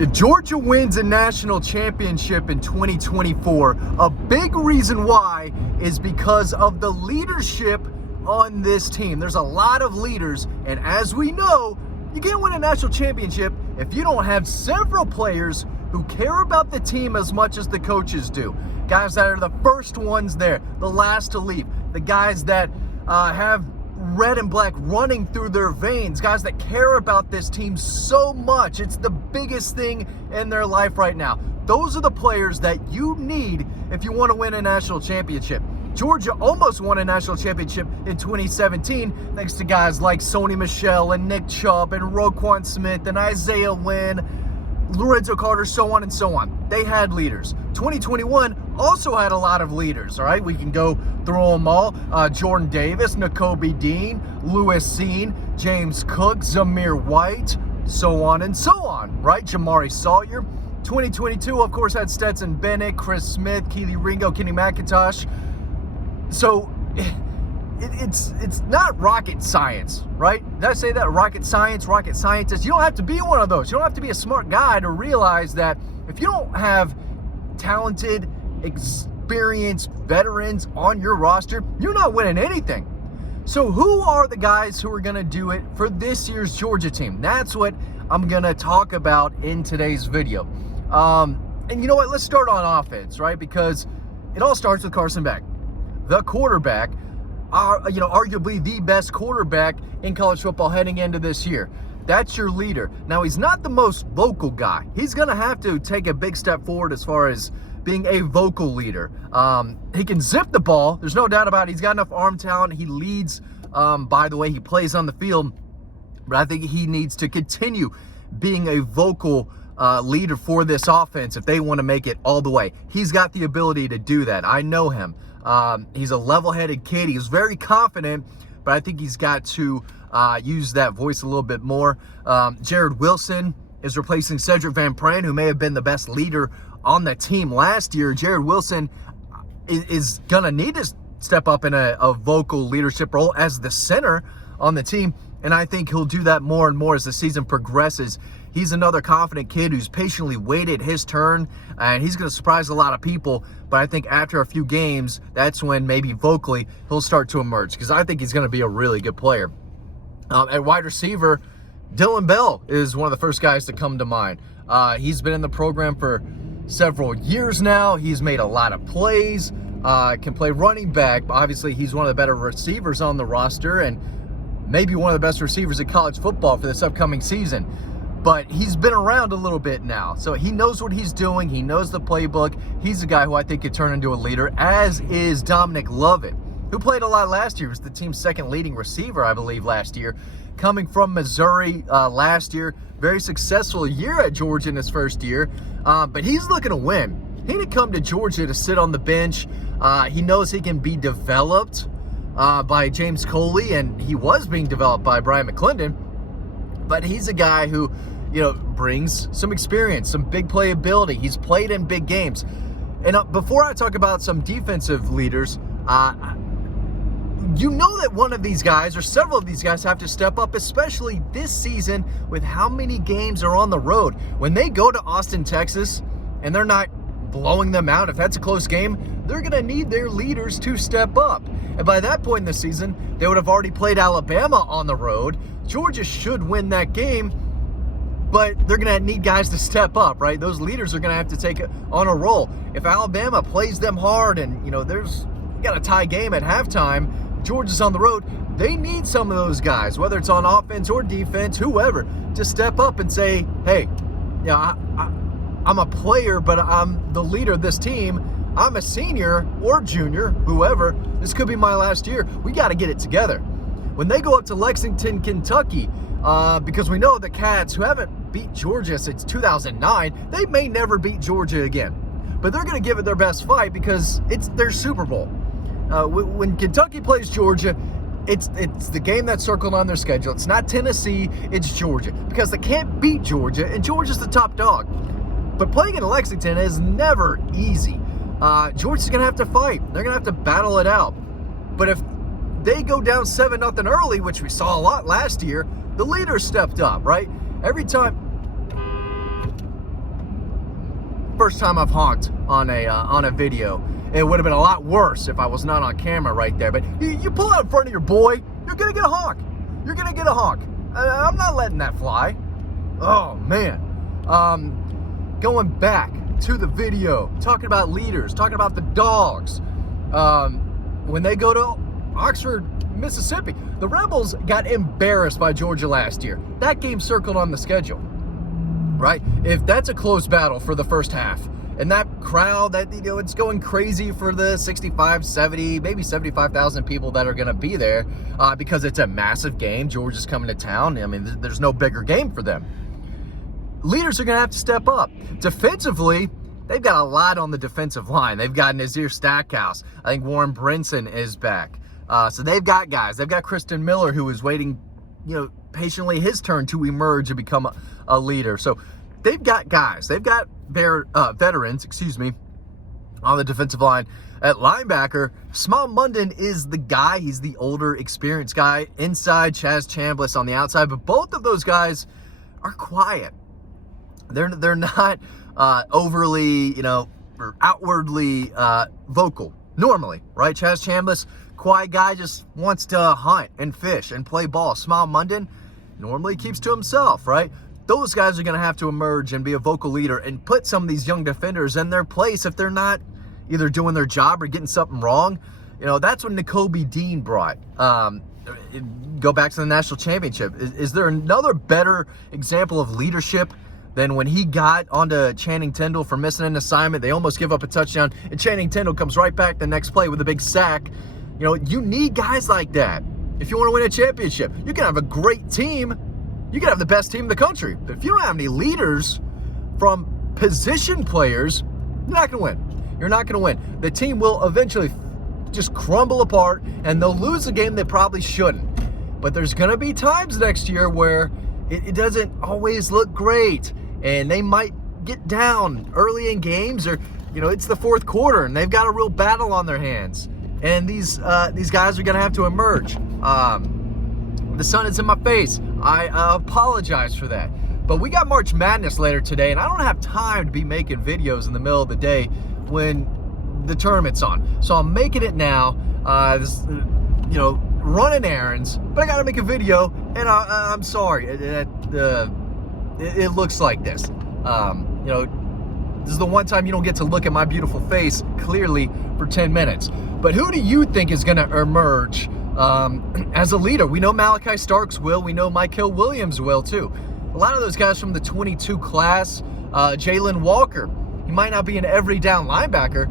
If Georgia wins a national championship in 2024, a big reason why is because of the leadership on this team. There's a lot of leaders, and as we know, you can't win a national championship if you don't have several players who care about the team as much as the coaches do. Guys that are the first ones there, the last to leave, the guys that have red and black running through their veins, guys that care about this team so much. It's the biggest thing in their life right now. Those are the players that you need if you want to win a national championship. Georgia almost won a national championship in 2017 thanks to guys like Sony Michel and Nick Chubb and Roquan Smith and Isaiah Wynn, Lorenzo Carter, so on and so on. They had leaders. 2021 also had a lot of leaders, all right? We can go through them all. Jordan Davis, Nakobe Dean, Lewis Seen, James Cook, Zamir White, so on and so on, right? Jamari Sawyer. 2022, of course, had Stetson Bennett, Chris Smith, Keely Ringo, Kenny McIntosh. So it's not rocket science, right? Did I say that? Rocket science, rocket scientist. You don't have to be one of those. You don't have to be a smart guy to realize that if you don't have talented, experienced veterans on your roster, you're not winning anything. So who are the guys who are going to do it for this year's Georgia team? That's what I'm going to talk about in today's video. And you know what? Let's start on offense, right? Because it all starts with Carson Beck, the quarterback, arguably the best quarterback in college football heading into this year. That's your leader. Now, he's not the most vocal guy. He's going to have to take a big step forward as far as being a vocal leader. He can zip the ball. There's no doubt about it. He's got enough arm talent. He leads by the way he plays on the field. But I think he needs to continue being a vocal leader for this offense if they want to make it all the way. He's got the ability to do that. I know him. He's a level-headed kid. He's very confident, but I think he's got to use that voice a little bit more. Jared Wilson is replacing Cedric Van Pran, who may have been the best leader on the team last year. Jared Wilson is going to need to step up in a vocal leadership role as the center on the team, and I think he'll do that more and more as the season progresses. He's another confident kid who's patiently waited his turn, and he's going to surprise a lot of people. But I think after a few games, that's when maybe vocally he'll start to emerge, because I think he's going to be a really good player. At wide receiver, Dylan Bell is one of the first guys to come to mind. He's been in the program for several years now. He's made a lot of plays, can play running back. Obviously, he's one of the better receivers on the roster and maybe one of the best receivers in college football for this upcoming season. But he's been around a little bit now, so he knows what he's doing. He knows the playbook. He's a guy who I think could turn into a leader, as is Dominic Lovett, who played a lot last year. He was the team's second leading receiver, I believe, last year. Coming from Missouri last year, very successful year at Georgia in his first year, but he's looking to win. He didn't come to Georgia to sit on the bench. He knows he can be developed by James Coley, and he was being developed by Brian McClendon. But he's a guy who, brings some experience, some big playability. He's played in big games. And before I talk about some defensive leaders, you know that one of these guys or several of these guys have to step up, especially this season with how many games are on the road. When they go to Austin, Texas, and they're not blowing them out, if that's a close game, they're going to need their leaders to step up. And by that point in the season, they would have already played Alabama on the road. Georgia should win that game, but they're going to need guys to step up, right? Those leaders are going to have to take it on a roll. If Alabama plays them hard and, you got a tie game at halftime, Georgia's on the road, they need some of those guys, whether it's on offense or defense, whoever, to step up and say, hey, I'm a player, but I'm the leader of this team. I'm a senior or junior, whoever. This could be my last year. We got to get it together. When they go up to Lexington, Kentucky, because we know the Cats, who haven't beat Georgia since 2009, they may never beat Georgia again. But they're going to give it their best fight because it's their Super Bowl. When Kentucky plays Georgia, it's the game that's circled on their schedule. It's not Tennessee, it's Georgia. Because they can't beat Georgia, and Georgia's the top dog. But playing in Lexington is never easy. Georgia's going to have to fight. They're going to have to battle it out. But if they go down 7-0 early, which we saw a lot last year, the leader stepped up, right? Every time first time I've honked on a video. It would have been a lot worse if I was not on camera right there. But you pull out in front of your boy, you're gonna get a honk. You're gonna get a honk. I'm not letting that fly. Oh man. Going back to the video, talking about leaders, talking about the Dogs. When they go to Oxford, Mississippi, the Rebels got embarrassed by Georgia last year. That game circled on the schedule, right? If that's a close battle for the first half, and that crowd, that, you know, it's going crazy for the 65, 70, maybe 75,000 people that are going to be there because it's a massive game. Georgia's coming to town. I mean, there's no bigger game for them. Leaders are going to have to step up. Defensively, they've got a lot on the defensive line. They've got Nazir Stackhouse. I think Warren Brinson is back. So they've got guys. They've got Kristen Miller, who is waiting, you know, patiently his turn to emerge and become a leader. So they've got guys. They've got veterans, on the defensive line. At linebacker, Small Munden is the guy. He's the older, experienced guy. Inside, Chaz Chambliss on the outside. But both of those guys are quiet. They're not overly, you know, or outwardly vocal normally, right? Chaz Chambliss, quiet guy, just wants to hunt and fish and play ball. Small Munden normally keeps to himself, right? Those guys are going to have to emerge and be a vocal leader and put some of these young defenders in their place if they're not either doing their job or getting something wrong. You know, that's what Nakobe Dean brought. Go back to the national championship. Is there another better example of leadership than when he got onto Channing Tindall for missing an assignment? They almost give up a touchdown, and Channing Tindall comes right back the next play with a big sack. You know, you need guys like that if you want to win a championship. You can have a great team. You can have the best team in the country. But if you don't have any leaders from position players, you're not going to win. You're not going to win. The team will eventually just crumble apart, and they'll lose a game they probably shouldn't. But there's going to be times next year where it doesn't always look great, and they might get down early in games, or, you know, it's the fourth quarter, and they've got a real battle on their hands. And these guys are going to have to emerge. The sun is in my face. I apologize for that. But we got March Madness later today, and I don't have time to be making videos in the middle of the day when the tournament's on. So I'm making it now, you know, running errands, but I got to make a video, and I'm sorry. It looks like this. You know, this is the one time you don't get to look at my beautiful face clearly for 10 minutes. But who do you think is going to emerge as a leader? We know Malachi Starks will. We know Michael Williams will too. A lot of those guys from the 22 class. Jalen Walker, he might not be an every down linebacker,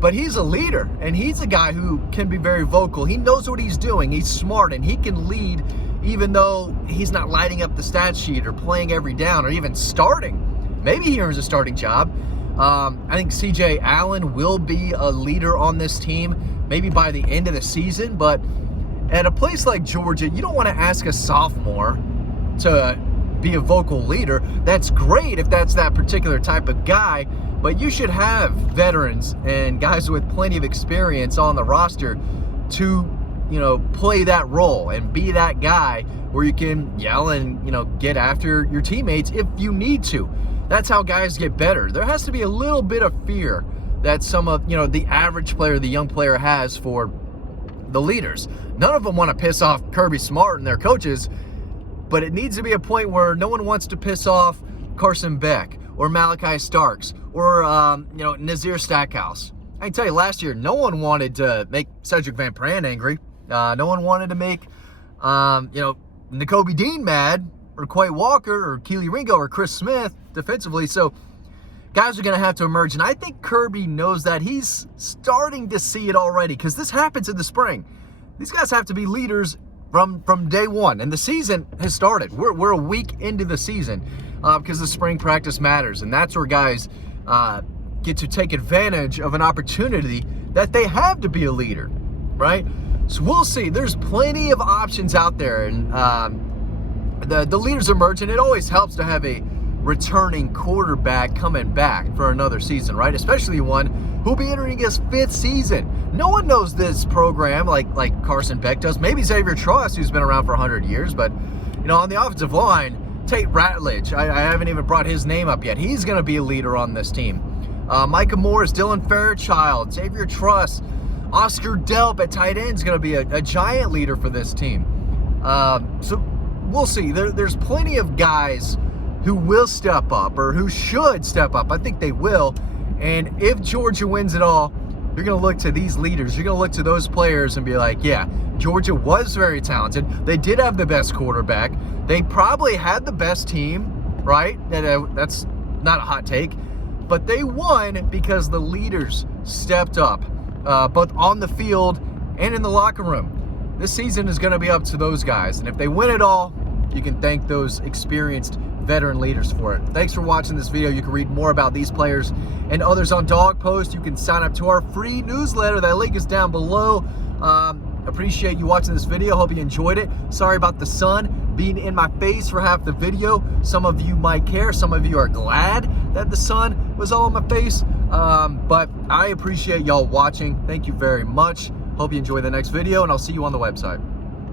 but he's a leader, and he's a guy who can be very vocal. He knows what he's doing. He's smart, and he can lead even though he's not lighting up the stat sheet or playing every down or even starting. Maybe he earns a starting job. I think CJ Allen will be a leader on this team, maybe by the end of the season. But at a place like Georgia, you don't want to ask a sophomore to be a vocal leader. That's great if that's that particular type of guy, but you should have veterans and guys with plenty of experience on the roster to, you know, play that role and be that guy where you can yell and, you know, get after your teammates if you need to. That's how guys get better. There has to be a little bit of fear that some of, you know, the average player, the young player has for the leaders. None of them want to piss off Kirby Smart and their coaches, but it needs to be a point where no one wants to piss off Carson Beck or Malachi Starks or, you know, Nazir Stackhouse. I can tell you, last year, no one wanted to make Cedric Van Pran angry. No one wanted to make, you know, Nakobe Dean mad, or Quay Walker, or Keely Ringo, or Chris Smith defensively. So guys are going to have to emerge, and I think Kirby knows that. He's starting to see it already, because this happens in the spring. These guys have to be leaders from day one, and the season has started. We're a week into the season because the spring practice matters, and that's where guys get to take advantage of an opportunity that they have to be a leader, right? So we'll see. There's plenty of options out there, and the leaders emerge, and it always helps to have a returning quarterback coming back for another season, right? Especially one who'll be entering his fifth season. No one knows this program like Carson Beck does. Maybe Xavier Truss, who's been around for 100 years, but, you know, on the offensive line, Tate Ratledge, I haven't even brought his name up yet. He's going to be a leader on this team. Micah Morris, Dylan Fairchild, Xavier Truss, Oscar Delp at tight end is going to be a giant leader for this team. So we'll see. There's plenty of guys who will step up or who should step up. I think they will. And if Georgia wins it all, you're going to look to these leaders. You're going to look to those players and be like, yeah, Georgia was very talented. They did have the best quarterback. They probably had the best team, right? That's not a hot take. But they won because the leaders stepped up, both on the field and in the locker room. This season is going to be up to those guys. And if they win it all, you can thank those experienced veteran leaders for it. Thanks for watching this video. You can read more about these players and others on Dawg Post. You can sign up to our free newsletter. That link is down below. Appreciate you watching this video. Hope you enjoyed it. Sorry about the sun being in my face for half the video. Some of you might care. Some of you are glad that the sun was all in my face. But I appreciate y'all watching. Thank you very much. Hope you enjoy the next video, and I'll see you on the website.